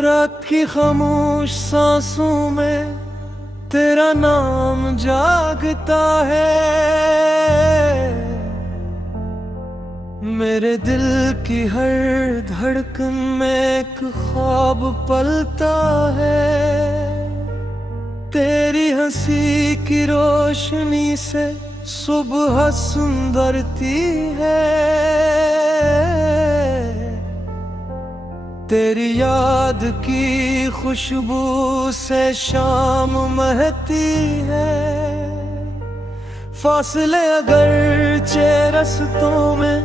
रखी खामोश सांसों में तेरा नाम जागता है। मेरे दिल की हर धड़कन में एक ख्वाब पलता है। तेरी हंसी की रोशनी से सुबह सुंदरती है। तेरी याद की खुशबू से शाम महती है। फासले अगरचे रस्तों में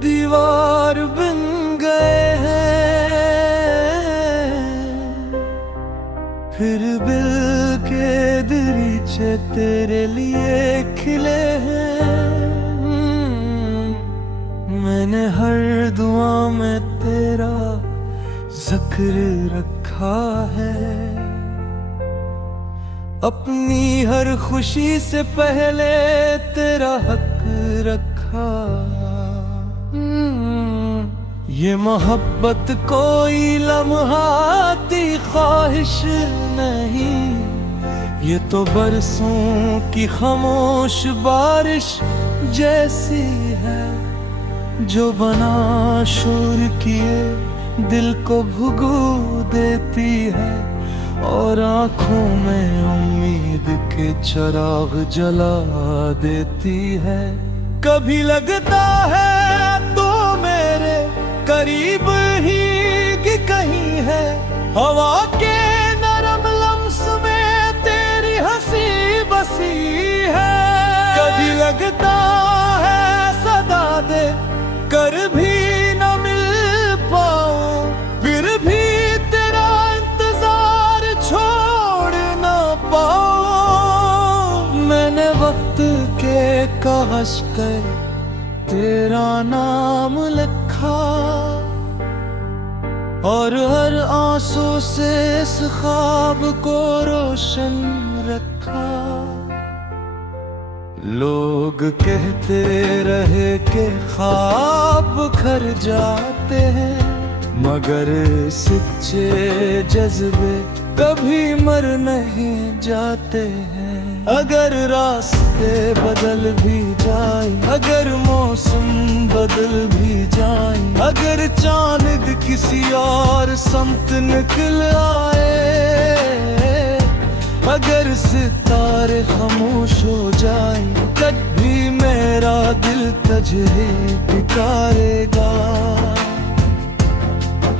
दीवार बन गए हैं, फिर बिल के दरीचे तेरे लिए खिले हैं। मैंने हर दुआ में तेरा जिक्र रखा है। अपनी हर खुशी से पहले तेरा हक रखा। ये मोहब्बत कोई लम्हाती ख्वाहिश नहीं, ये तो बरसों की खामोश बारिश जैसी है, जो बना शोर किए दिल को भुगू देती है और आँखों में उम्मीद के चिराग जला देती है। कभी लगता है तो मेरे करीब ही कि कहीं है, हवा के नरम लम्स में तेरी हंसी बसी है। कभी लगता है सदा दे कर भी न मिल पाऊं, फिर भी तेरा इंतजार छोड़ न पाऊं। मैंने वक्त के कागज पे तेरा नाम लिखा और हर आंसू से इस ख्वाब को रोशन रखा। लोग कहते रहे कि ख्वाब खर जाते हैं, मगर सच्चे जज्बे कभी मर नहीं जाते हैं। अगर रास्ते बदल भी जाए, अगर मौसम बदल भी जाए, अगर चांद किसी और समत निकल आए, अगर सितारे खामोश हो जाए, तब भी मेरा दिल तुझे पुकारेगा।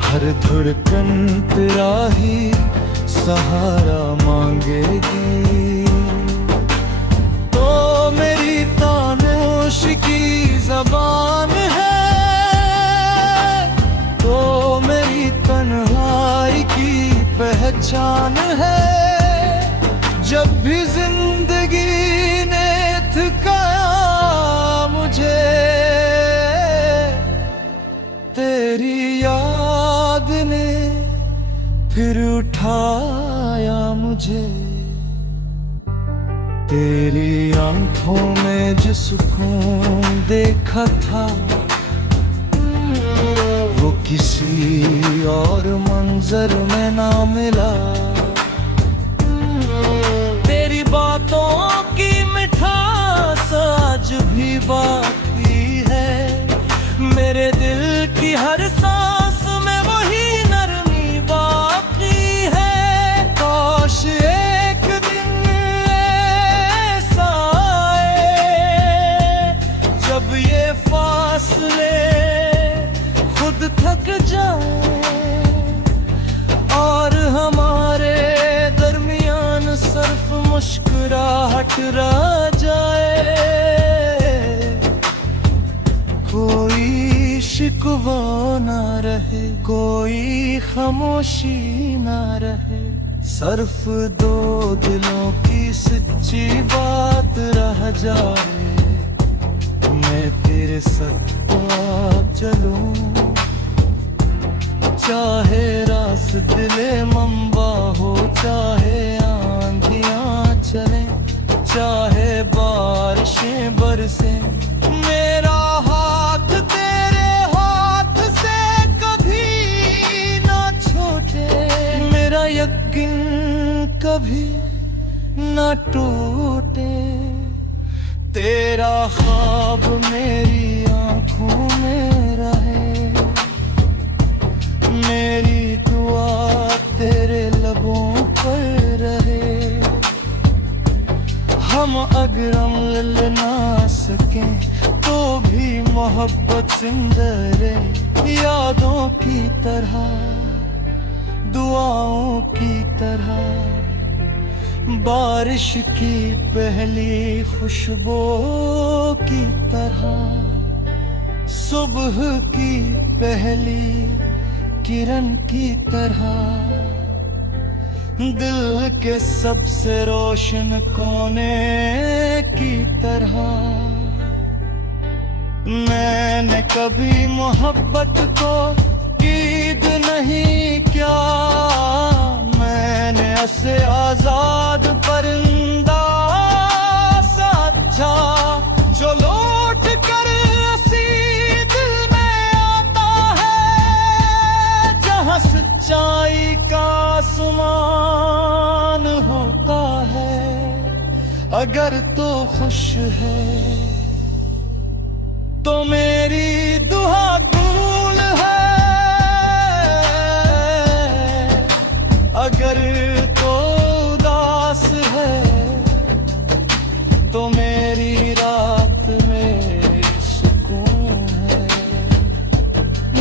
हर धड़कन तेरा ही सहारा मांगेगी। तो मेरी खामोश की ज़बान है, तो मेरी तन्हाई की पहचान है। जब भी जिंदगी ने थकाया मुझे, तेरी याद ने फिर उठाया मुझे। तेरी आंखों में जो सुकून देखा था, वो किसी और मंजर में ना मिला। तेरी बातों की मिठास आज भी बाकी है। मेरे दिल की हर सांस में वही नरमी बाकी है। काश एक दिन ऐसा आए जब ये फासले खुद थक जाए और हमारे दरमियान सिर्फ मुस्कुराहट रह जाए। कोई शिकवा ना रहे, कोई खामोशी ना रहे, सिर्फ दो दिलों की सच्ची बात रह जाए। मैं तेरे साथ चलूं, चाहे रास्ते मंबा हो, चाहे आंधियां चले, चाहे बारिशें बरसे, मेरा हाथ तेरे हाथ से कभी ना छूटे। कभी न टूटे। तेरा ख्वाब मेरी आंखों में रहे, मेरी दुआ तेरे लबों पर रहे। हम अगर मिल ना सकें तो भी मोहब्बत जिंदा रहे, यादों की तरह, दुआओं की तरह। बारिश की पहली खुशबू की तरह, सुबह की पहली किरण की तरह। दिल के सबसे रोशन कोने की तरह। मैंने कभी मोहब्बत को कीद नहीं किया, मैंने ऐसे आजाद परिंदा समझा जो लौट कर इसी दिल में आता है, जहां सच्चाई का आसमान होता है। अगर तो खुश है तो मेरी दुआ कबूल है, अगर तो उदास है तो मेरी रात में सुकून है।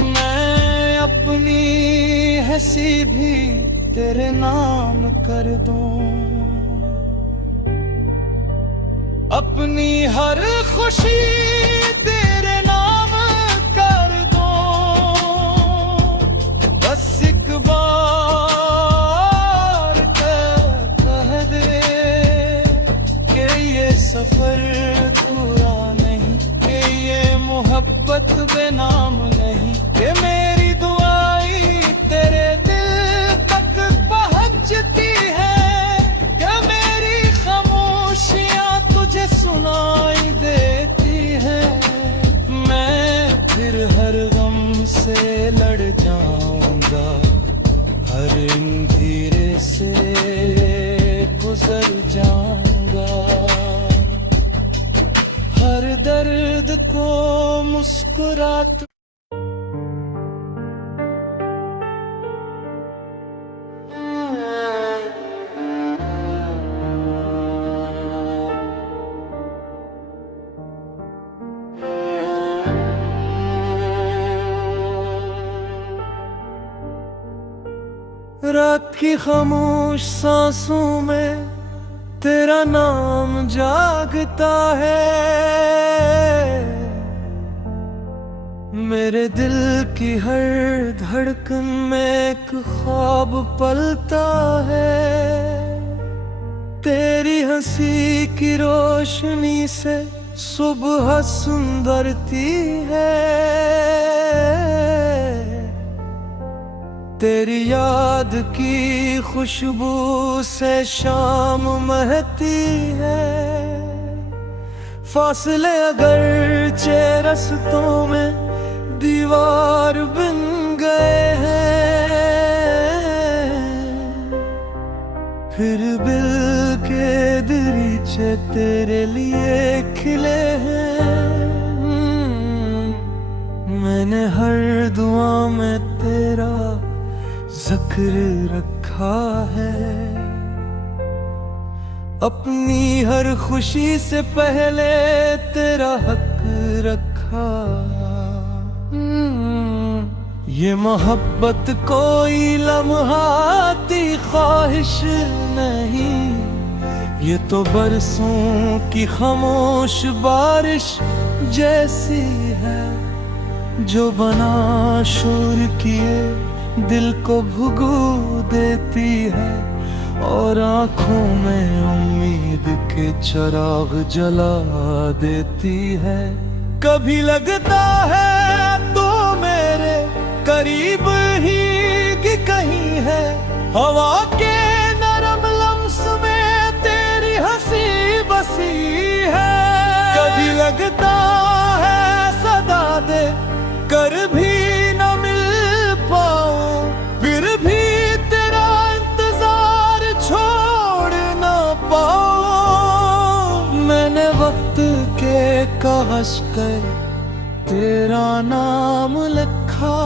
मैं अपनी हंसी भी तेरे नाम कर दूं, अपनी हर खुशी तेरे नाम कर दूं। बस एक बार कह दे कि ये सफर पूरा नहीं, कि ये मोहब्बत बेनाम नहीं, कि मेरी दुआएं तेरे दिल तक पहुंचती है, कि मेरी खामोशियां तुझे सुनाई देती है। मैं फिर हर गम से लड़ जाऊंगा, हर अंधेरे से गुजर जाऊंगा, हर दर्द को मुस्कुराते रात की खामोश सांसों में तेरा नाम जागता है। मेरे दिल की हर धड़कन में एक ख्वाब पलता है। तेरी हंसी की रोशनी से सुबह सुंदरती है, तेरी याद की खुशबू से शाम महती है। फासले अगरचे रस्तों में दीवार बन गए हैं, फिर बिल के दरीचे तेरे लिए खिले हैं। मैंने हर दुआ में तेरा जिक्र रखा है, अपनी हर खुशी से पहले तेरा हक रखा। ये मोहब्बत कोई लम्हाती ख्वाहिश नहीं, ये तो बरसों की खामोश बारिश जैसी है, जो बना शोर किए दिल को भुगो देती है, और आँखों में उम्मीद के चिराग जला देती है। कभी लगता है तो मेरे करीब ही कि कहीं है, हवा के नरम लम्स में तेरी हंसी बसी है। कभी लगता है सदा दे कर भी न मिल पाऊं, फिर भी तेरा इंतजार छोड़ अश्क तेरा नाम लिखा,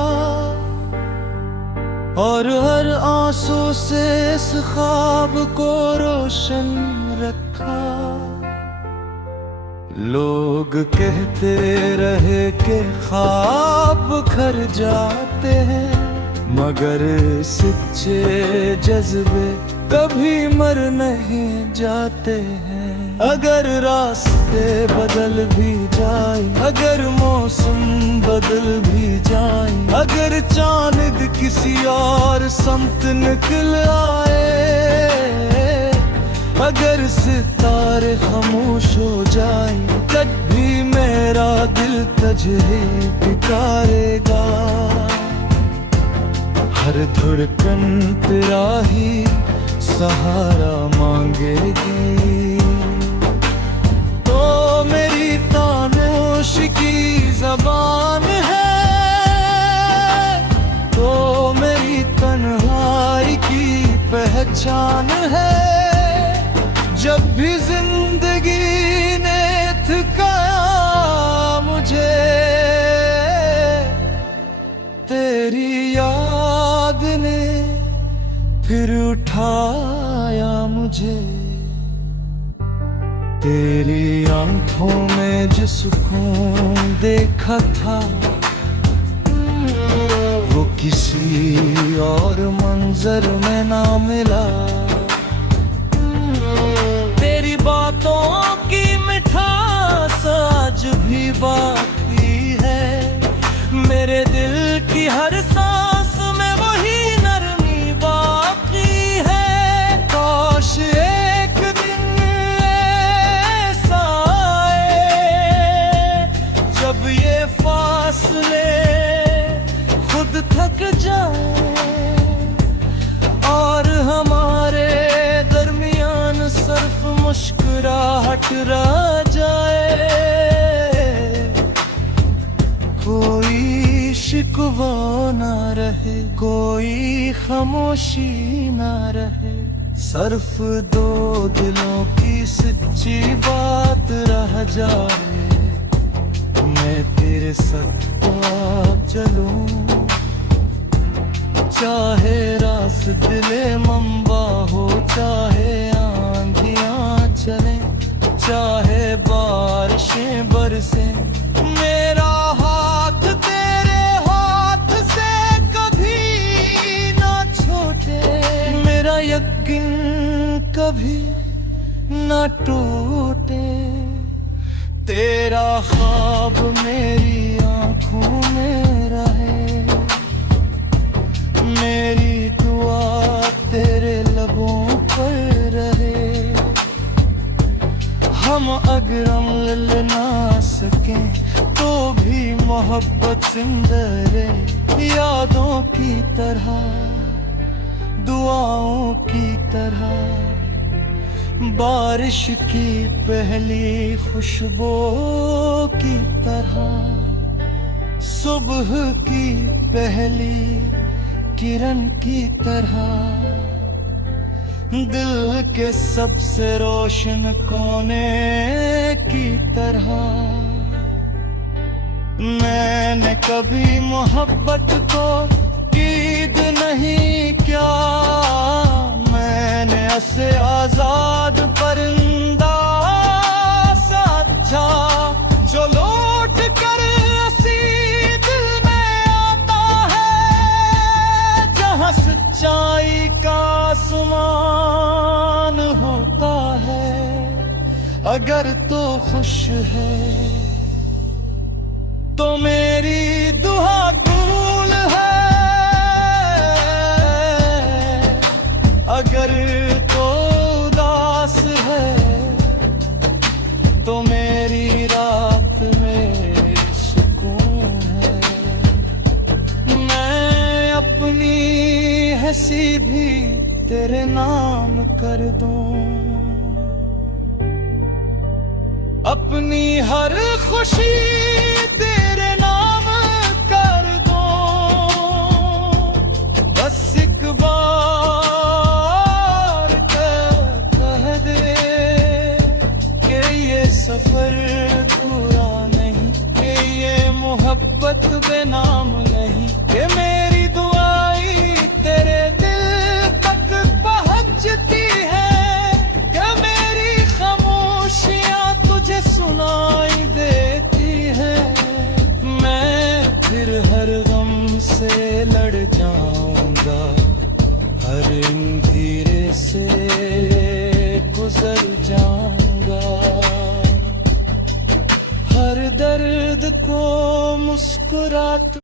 और हर आंसू से इस ख्वाब को रोशन रखा। लोग कहते रहे कि ख्वाब खर जाते हैं, मगर सच्चे जज्बे कभी मर नहीं जाते हैं। अगर रास्ते बदल भी जाए, अगर मौसम बदल भी जाए, अगर चांद किसी और समत निकल आए, अगर सितारे खामोश हो जाए, तब भी मेरा दिल तुझे पुकारेगा। हर धड़कन तेरा ही सहारा मांगेगी। तो मेरी खामोश की ज़बान है, तो मेरी तन्हाई की पहचान है। जब भी जिंदगी ने थकाया मुझे, तेरी याद ने फिर उठाया मुझे। तेरी आंखों में जो सुकून देखा था, वो किसी और मंजर में ना मिला। तेरी बातों की मिठास आज भी बाकी है, मेरे दिल की हर सांस में वही नरमी बाकी है। काश एक दिन ऐसा आए, जब ये फासले खुद थक जाए, और हमारे दरमियान सिर्फ मुस्कुराहट रह जाए। कोई शिकवा ना रहे, कोई खामोशी ना रहे, सिर्फ दो दिलों की सच्ची बात रह जाए। मैं तेरे साथ चलूं, चाहे रास्ते मंबा हो, चाहे आंधियां चले, चाहे बारिशें बरसे, मेरा हाथ तेरे हाथ से कभी ना छोटे, मेरा यकीन कभी ना टूटे। तेरा ख्वाब मेरी आंखों में रहे, मेरी दुआ तेरे लबों पर रहे। हम अगर मिल ना सकें तो भी मोहब्बत जिंदा रहे, यादों की तरह, दुआओं की तरह। बारिश की पहली खुशबू की तरह, सुबह की पहली किरण की तरह, दिल के सबसे रोशन कोने की तरह। मैंने कभी मोहब्बत को ईद नहीं किया, मैंने ऐसे आजाद परिंदा समझा, जो लौट कर ऐसी दिल में आता है, जहाँ सच्चाई का आसमान होता है। अगर तो खुश है तो मेरी दुआ कबूल है, अगर तो उदास है तो मेरी रात में सुकून है। मैं अपनी हंसी भी तेरे नाम कर दूं, अपनी हर खुशी तेरे नाम कर दूं। बस एक बार कह दे कि ये सफर पूरा नहीं। बेनाम नहीं कि मेरी दुआई तेरे दिल तक पहुंचती है, क्या मेरी खामोशियां तुझे सुनाई देती है। मैं फिर हर गम से लड़ जाऊंगा, हर अंधेरे से गुजर जाऊंगा, हर दर्द को मुस्कुराते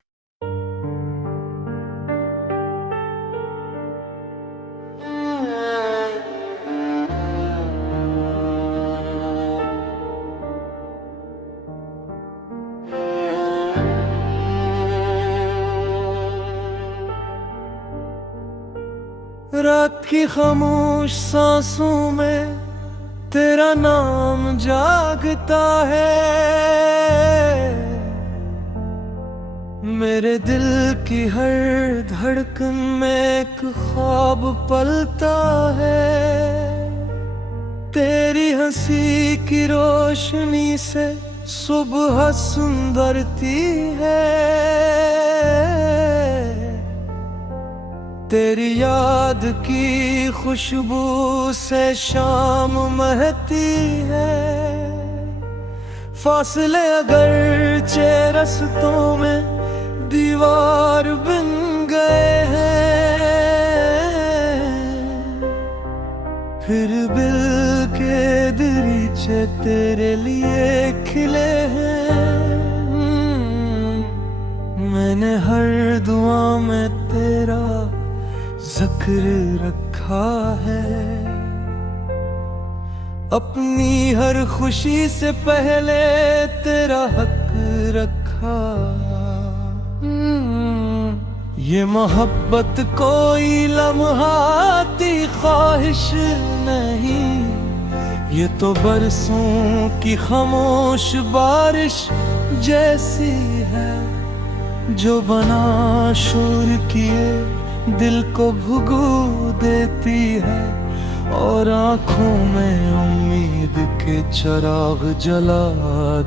रात की खामोश सांसों में तेरा नाम जागता है, मेरे दिल की हर धड़कन में एक ख्वाब पलता है। तेरी हंसी की रोशनी से सुबह सुंदरती है, तेरी याद की खुशबू से शाम महती है। फासले अगरचे रस्तों में दीवार बन गए हैं, फिर बिल के दरीचे तेरे लिए खिले हैं। मैंने हर दुआ में तेरा जिक्र रखा है, अपनी हर खुशी से पहले तेरा हक रखा। ये मोहब्बत कोई लम्हाती ख्वाहिश नहीं, ये तो बरसों की खामोश बारिश जैसी है, जो बना शोर किए दिल को भुगो देती है, और आँखों में उम्मीद के चिराग जला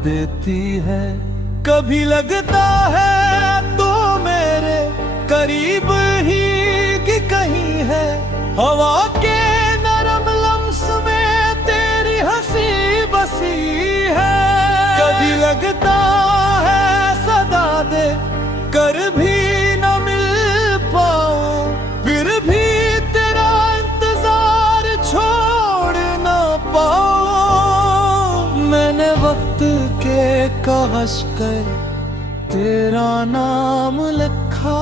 देती है। कभी लगता है तो मेरे करीब ही कि कहीं है, हवा के नरम लम्स में तेरी हंसी बसी है। कभी लगता है सदा दे कर भी न मिल पाऊं, फिर भी तेरा इंतजार छोड़ ना पाऊं। मैंने वक्त के कागज पे तेरा नाम लिखा,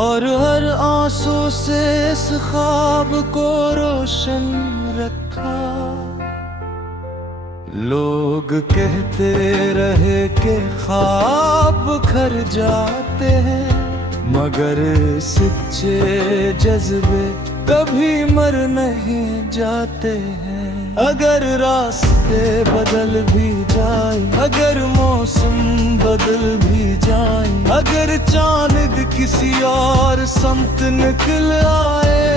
और हर आंसू से इस ख्वाब को रोशन रखा। लोग कहते रहे कि ख्वाब खर जाते हैं, मगर सच्चे जज्बे कभी मर नहीं जाते हैं। अगर रास्ते बदल भी जाए, अगर मौसम बदल भी जाए, अगर चांद किसी और समत निकल आए,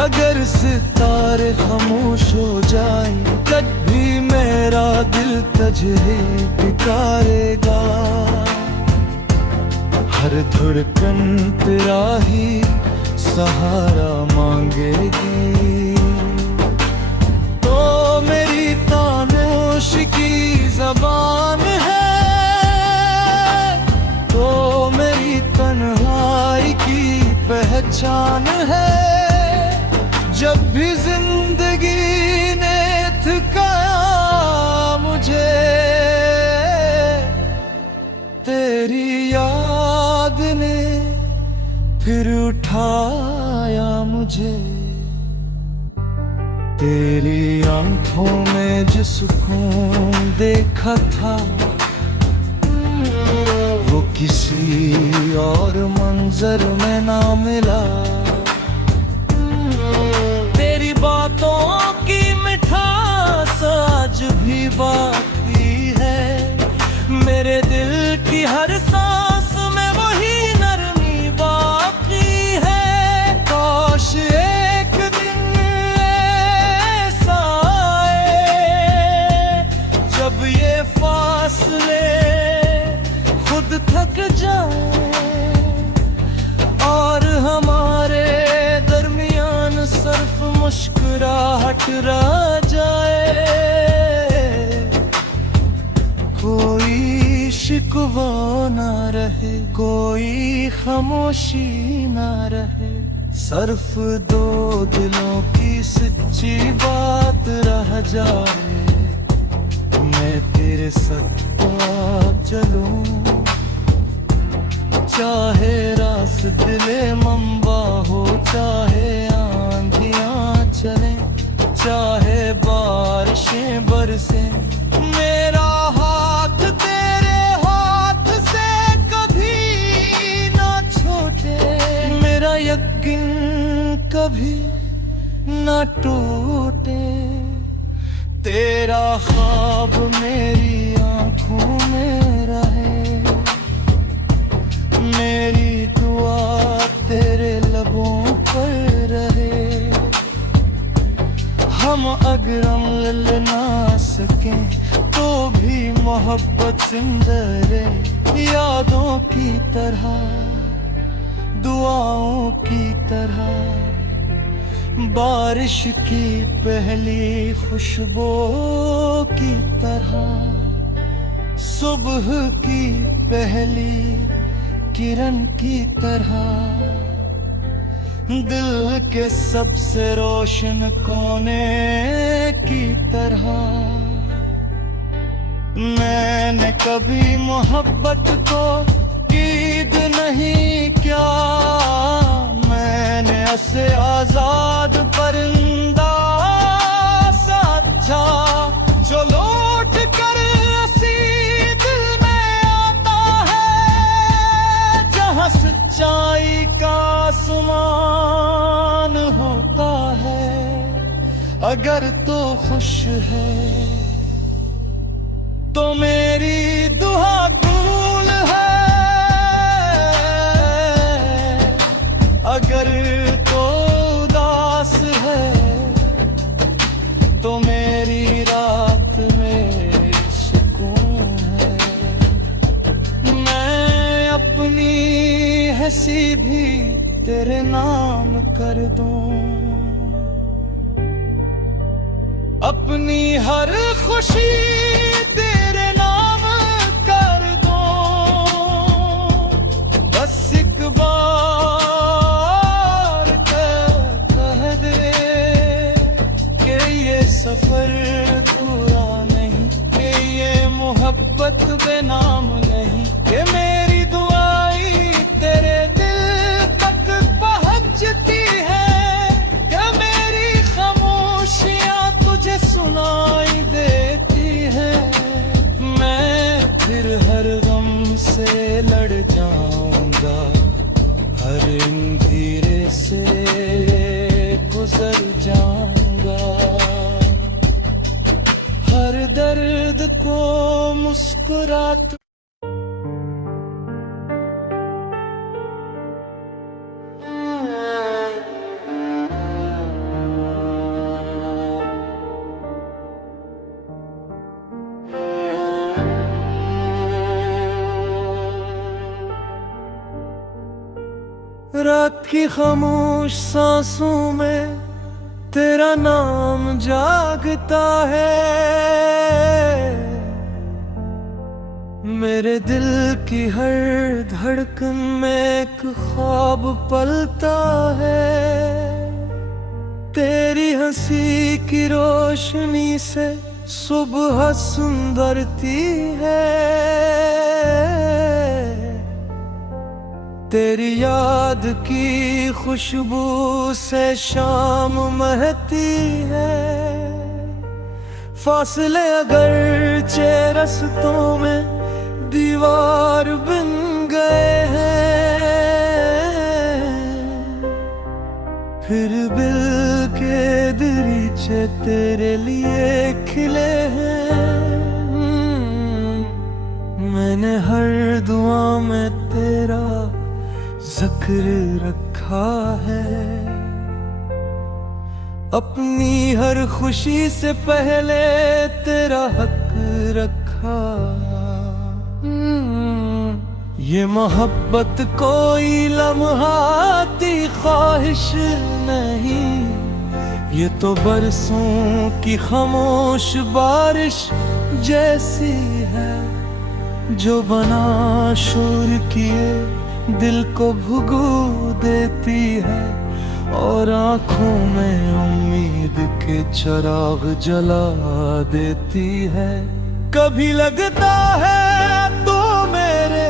अगर सितारे खामोश हो जाए, तब भी मेरा दिल तुझे पुकारेगा। हर धड़कन तेरा ही सहारा मांगेगी, तो मेरी खामोश की ज़बान है, तो मेरी तन्हाई की पहचान है। जब भी जिंदगी ने थकाया मुझे, तेरी याद ने फिर उठाया मुझे। तेरी आंखों में जो सुकून देखा था, वो किसी और मंजर में ना मिला। तेरी बातों की मिठास आज भी बाकी है, मेरे दिल की हर सांस में वही नरमी बाकी है। काश एक दिन ऐसा आए जब ये फासले मुस्कुरा जाए, कोई शिकवा ना रहे, कोई खामोशी ना रहे। सिर्फ दो दिलों की सच्ची बात रह जाए, मैं तेरे साथ चलूं, चाहे रास्ते दिले मंबा हो, चाहे आंधियां चले, चाहे बारिशें बरसे। मेरा हाथ तेरे हाथ से कभी ना छोटे, मेरा यकीन कभी ना टूटे। तेरा ख्वाब मेरी आंखों में रहे, मेरी दुआ तेरे लबों पर रहे। हम अगर मिल ना सकें तो भी मोहब्बत जिंदा रहे, यादों की तरह, दुआओं की तरह। बारिश की पहली खुशबू की तरह, सुबह की पहली किरण की तरह। दिल के सबसे रोशन कोने की तरह। मैंने कभी मोहब्बत को ईद नहीं किया, मैंने ऐसे आजाद परिंदा समझा, जो लौट कर ऐसी दिल में आता है, जहाँ सच्चाई का आसमान होता है। अगर तो खुश है तो मेरी दुआ कबूल है, अगर तो उदास है तो मेरी रात में सुकून है। मैं अपनी हंसी भी तेरे नाम कर दूं, अपनी हर खुशी तेरे नाम कर दूं। बस एक बार कह दे कि ये सफर पूरा नहीं, कि ये मोहब्बत बेनाम नहीं, कि मेरी दुआई तेरे दिल तक पहुंचती है, कि मेरी खामोशियां तुझे सुनाई देती है। मैं फिर हर गम से लड़ जाऊंगा, हर अंधेरे से गुजर जाऊंगा, हर दर्द को मुस्कुराते रात की खामोश सांसों में तेरा नाम जागता है। मेरे दिल की हर धड़कन में एक ख्वाब पलता है। तेरी हंसी की रोशनी से सुबह सुंदरती है। तेरी याद की खुशबू से शाम महती है। फासले अगरचे रस्तों में दीवार बन गए हैं, फिर बिल के दरीचे तेरे लिए खिले हैं। मैंने हर दुआ में तेरा जिक्र रखा है, अपनी हर खुशी से पहले तेरा हक रखा। ये मोहब्बत कोई लम्हाती ख्वाहिश नहीं, ये तो बरसों की खामोश बारिश जैसी है, जो बना शोर किए दिल को भुगो देती है, और आँखों में उम्मीद के चिराग जला देती है। कभी लगता है तो मेरे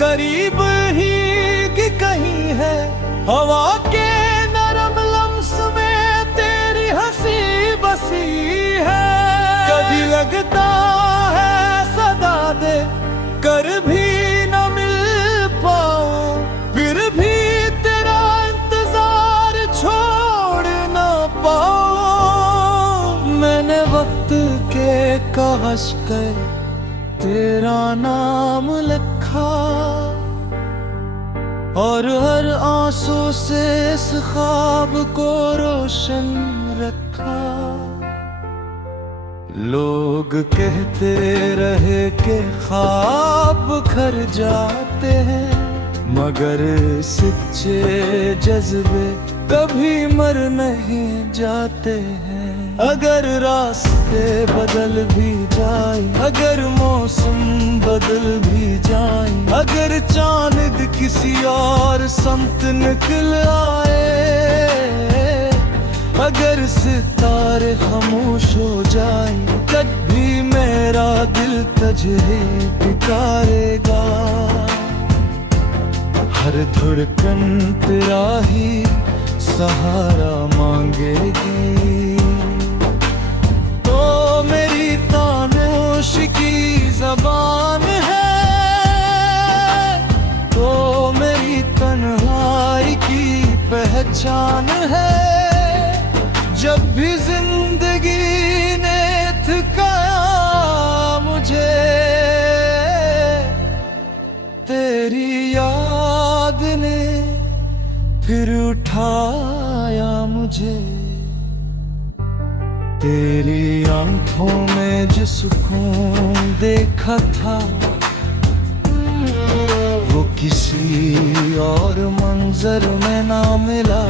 करीब ही कि कहीं है, हवा के नरम लम्स में तेरी हंसी बसी है। कभी लगता है सदा दे कर भी न मिल पाऊं, फिर भी तेरा इंतजार छोड़ न पाऊं। मैंने वक्त के कागज पे तेरा नाम लिखा, और हर आंसू से इस ख्वाब को रोशन रखा। लोग कहते रहे कि ख्वाब खर जाते हैं, मगर सच्चे जज्बे कभी मर नहीं जाते हैं। अगर रास्ते बदल भी जाए, अगर मौसम बदल भी जाए, अगर चांद किसी और समत निकल आए, अगर सितारे खामोश हो जाए, तब भी मेरा दिल तुझे पुकारेगा। हर धड़कन तेरा ही सहारा मांगेगी। तो मेरी खामोश की ज़बान है, तो मेरी तन्हाई की पहचान है। जब भी जिंदगी ने थकाया मुझे, तेरी याद ने फिर उठाया मुझे। तेरी आंखों में जो सुकून देखा था, वो किसी और मंजर में ना मिला।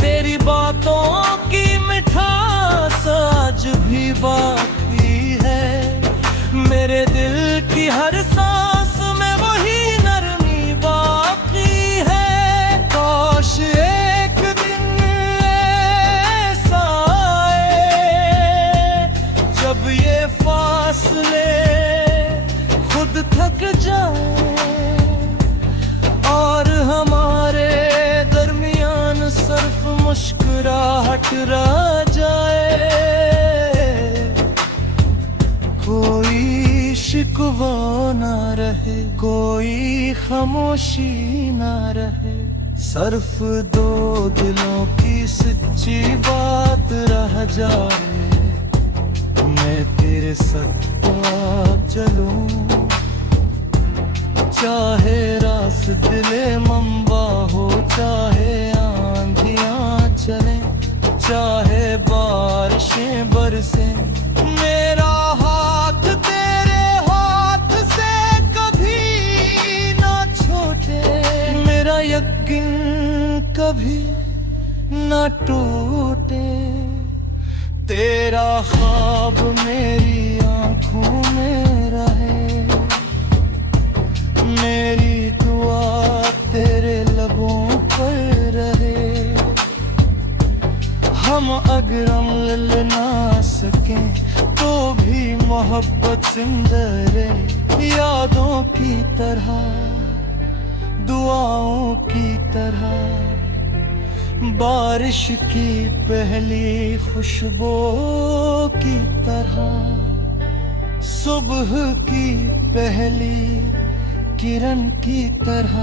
तेरी बातों की मिठास आज भी बाकी है, मेरे दिल की हर सांस में वही नरमी बाकी है। काश एक दिन ऐसा आए, जब ये फासले खुद थक जाए, और हमारे दरमियान सिर्फ मुस्कुराहट रह जाए। कोई शिकवा ना रहे, कोई खामोशी ना रहे, सिर्फ दो दिलों की सच्ची बात रह जाए। मैं तेरे साथ चलूं, चाहे रास्ते मंबा हो, चाहे आंधियां चले, चाहे बारिशें बरसे, मेरा हाथ तेरे हाथ से कभी ना छोटे, मेरा यकीन कभी ना टूटे। तेरा ख्वाब मेरी आंखों में रहे, मेरी दुआ तेरे लबों पर रहे। हम अगर मिल ना सकें तो भी मोहब्बत जिंदा रहे, यादों की तरह, दुआओं की तरह। बारिश की पहली खुशबू की तरह, सुबह की पहली किरण की तरह।